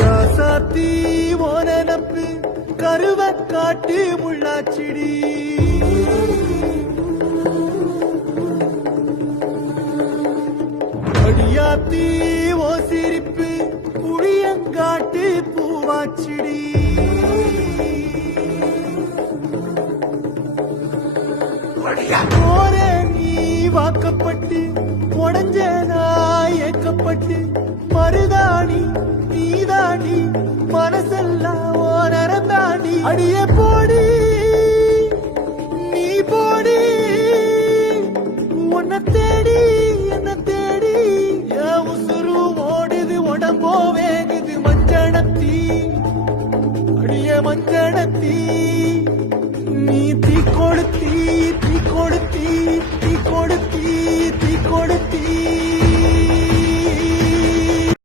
ராசாத்தி ஓன நப்பு கருவ காட்டு முள்ளாச்சிடி அடியாத்தி ஓ சிரிப்பு புளியங்காட்டு பூவாச்சிடி போற நீ வாக்கப்பட்டு உடஞ்ச நாய் ஏக்கப்பட்டு மருதாணி நீதாண்டி மனசெல்லாம் ஓரந்தாண்டி அடிய போடி நீ போடி உன்னை தேடி என்ன தேடி என் உசுரு ஓடுது உடம்போ வேகுது மஞ்சனத்தி அடிய மஞ்சனத்தி நீ தீ கொடுத்தி தீ கொடுத்தி தீ கொடுத்தி தீ கொடுத்தி